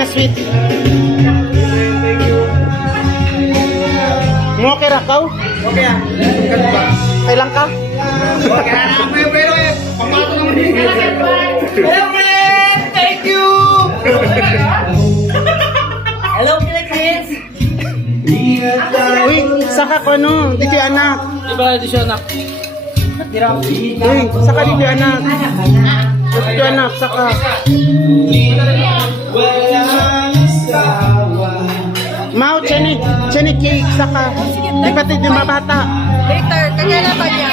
nga sweet. Mo kay rakaw? Okay ah. Kailan ka? Okay na pero pamato naman din. Hello friend, thank you. Hello Philippines. Uy, saka ko ano, di kayo anak. Diba di siya anak? Uy, saka di kayo anak. Di kayo anak, saka. Mau, chenik cake, saka. Di pati di mabata. Later, kanya na ba niya?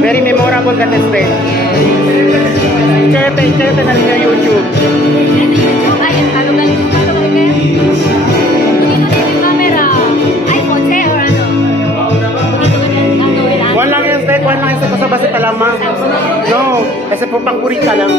Very memorable ka this day. Chete na rin sa YouTube. Ay, talugan kayo. Dito yung camera. iPhone 10 or ano? One lang yung steak, one lang yung sabasa-basa talama. No, kasi po pang kurita lang.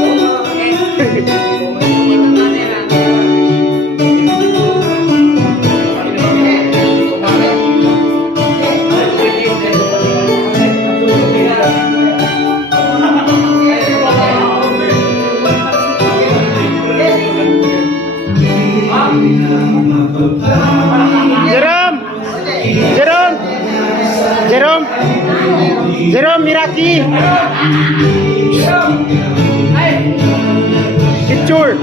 Jerome Miraki. Picture.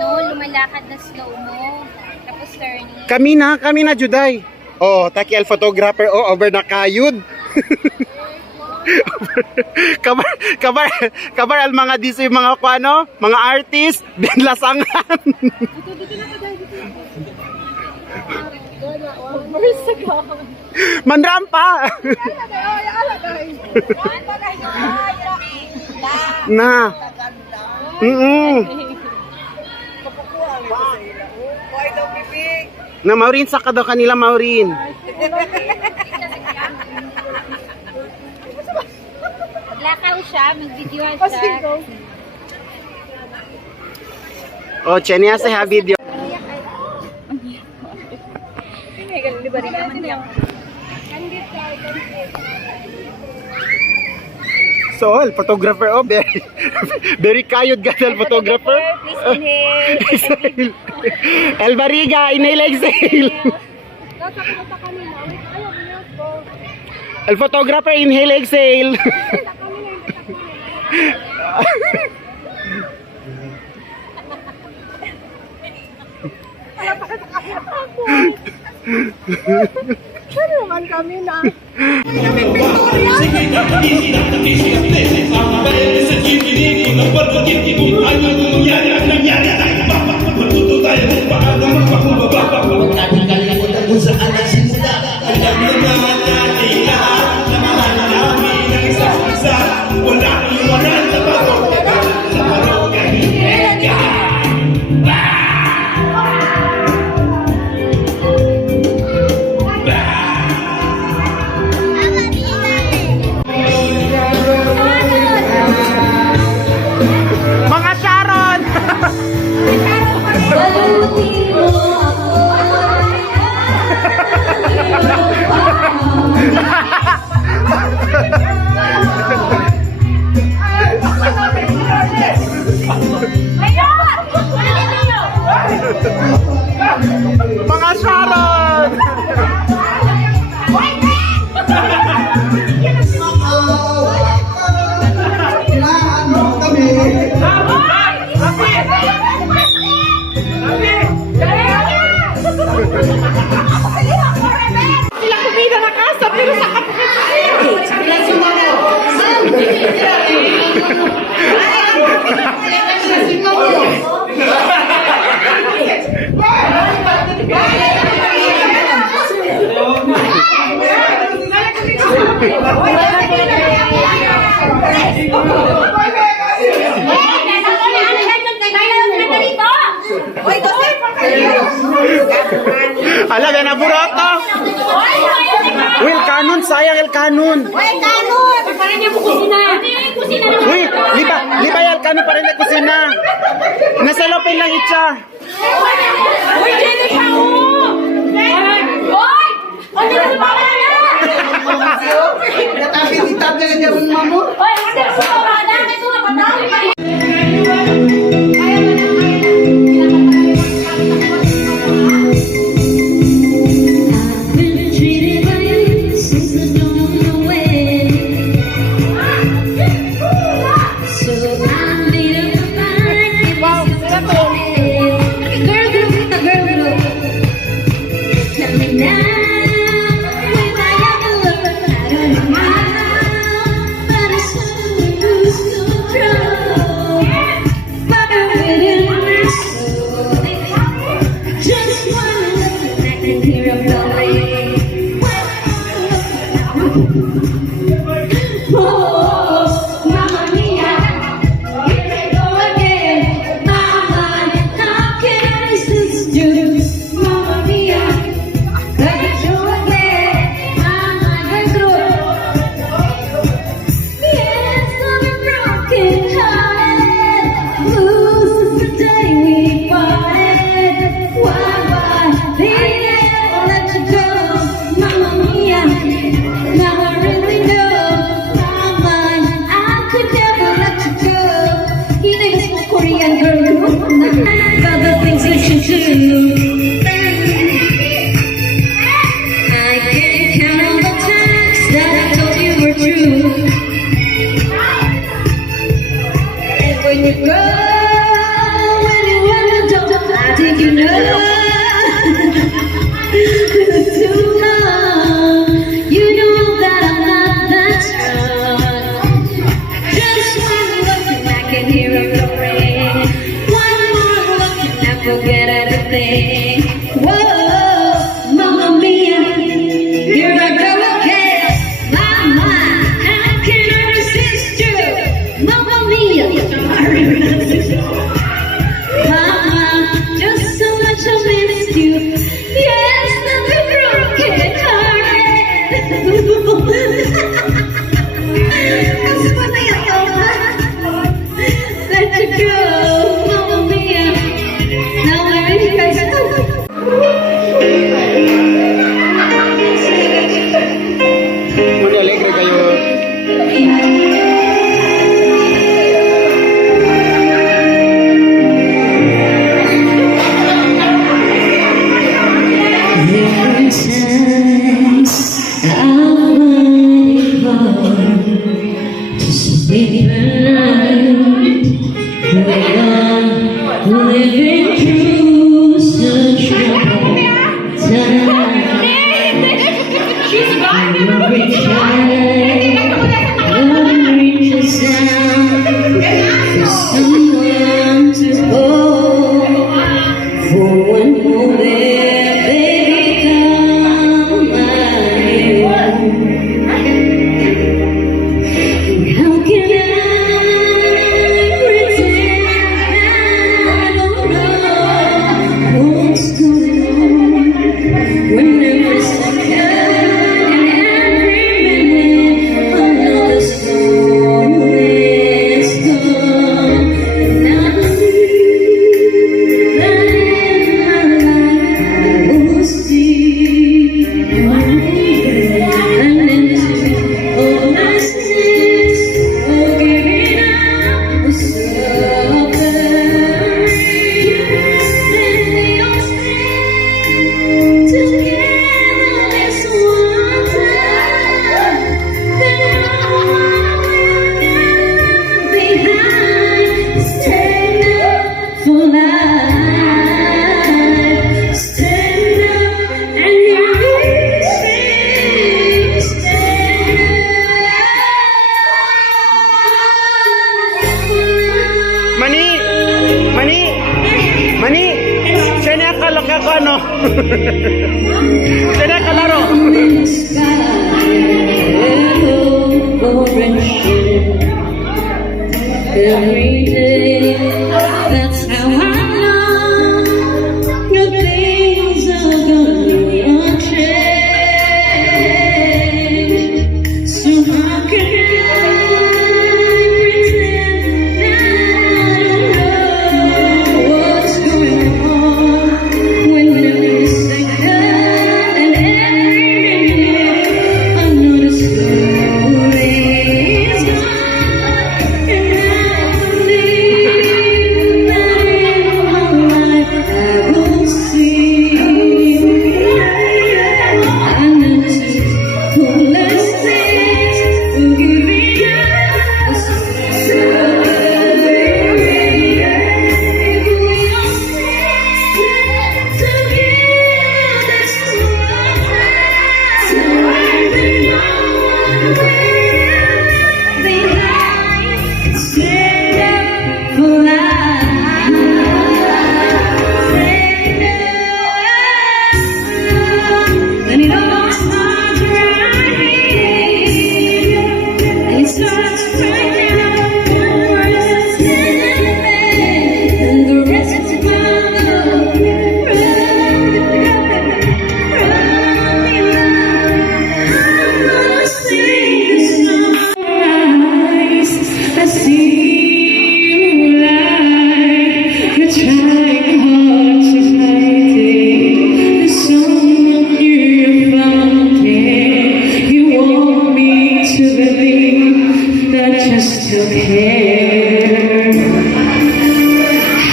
lumalakad na slow-mo. Tapos turning. Kami na, Juday. Oh, taki al photographer, oh, over na kayod. kabar al mga disi mga kuano, mga artist, binlasangan. Manrampa. Na. Na Maureen, saka daw kanila Maureen. Maglakaw siya, mag-videohan siya. Oh, Chenia sa video. So, el photographer, oh, very kayod gadal photographer. Please inhale. El Bariga, inhale, exhale. El photographer, inhale, exhale. Ano naman kami na? Natin kalimutan kung saan nagsimula. Alam naman natin lahat na mahal namin ang isa't isa. Walang iwanan sa parokya. Sa parokya ni Edgar. Mga Sharon! Mga Sharon! Sila kumida na kasa, pero sa Ala, na burato. Will, kanon, sayang el kanon. Uy, liba el kanon pa rin na kusina. Nasa lopin lang itsa. forget everything. Whoa, Mamma Mia, you're a girl who cares. Mama, how can I resist you? Mamma Mia, Mama, just so much I missed you. Yes, the broken hearted. That's funny, let you go, Mamma Mia. Now I ready, you guys go. Muna alegre kayo. There are times I find it hard to sleep at night when I'm living through such troubled times. Every child reaches out for someone to hold. For one moment, baby, come my own. How can I pretend I don't know what's going on when every second and every minute another soul is gone? And I believe that in my life I will see an end to hopelessness, or giving up or suffering. Then you'll stay together this one time. Then I will never behind. Stand up for life. Stand up and you Mani! Mani! Mani! Siya na kalaka ko ano? Siya na kalaro. Every day, that's how I know your things are gonna change. So how can I pretend I don't know what's going on when every second and every minute another soul is gone? And I believe that in my life I will see an end to hopelessness, forgiving us, suffering. If we all stand together, that's then no one will behind. Stand up for life. Stand up when it all starts raining and it starts breaking up one person and the rest follow. I'm gonna sing this song. I see you light. You're trying hard to fight it. There's someone you found it. You want me to believe that you're still here.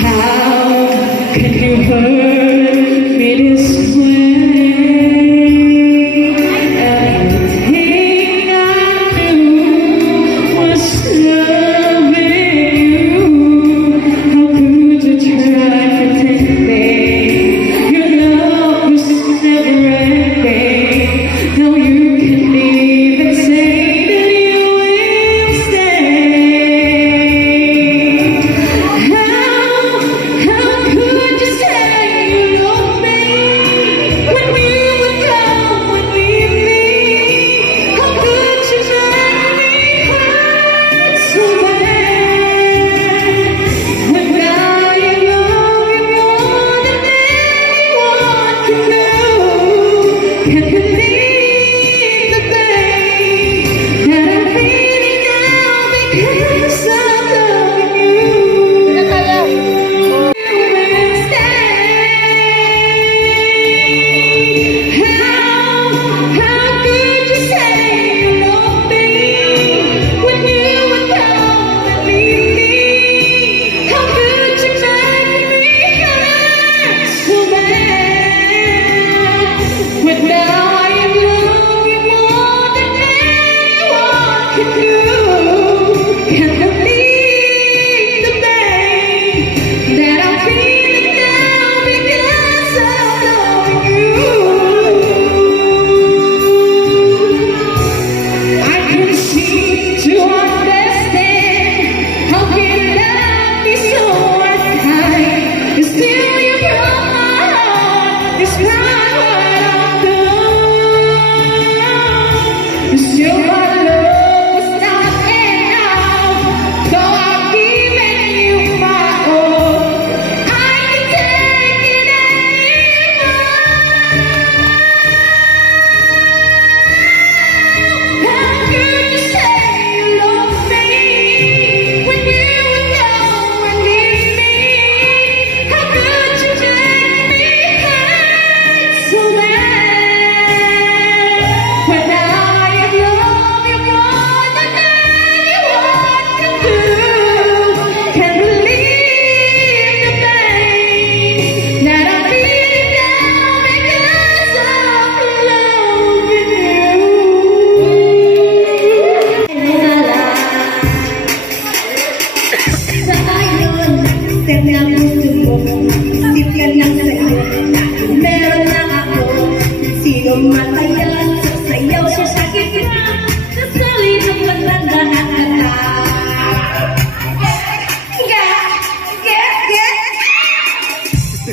How can you hurt me this way? Everything I knew was loving you. How could you try to take me? Your love was never ending. Now you can even say that you will stay. How could you stay?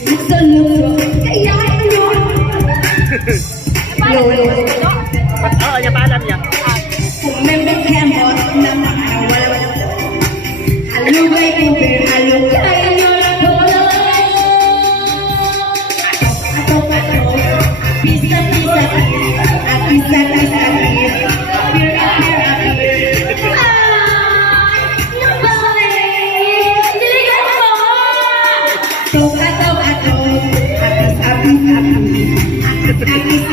absoluto. Kaya ano? Lolo. Oo, niya paalam niya. Kung member kemot na makawala ko. Halugay uber, halugay lolo. Atok, pisa, pisa, apir. Atok, apis,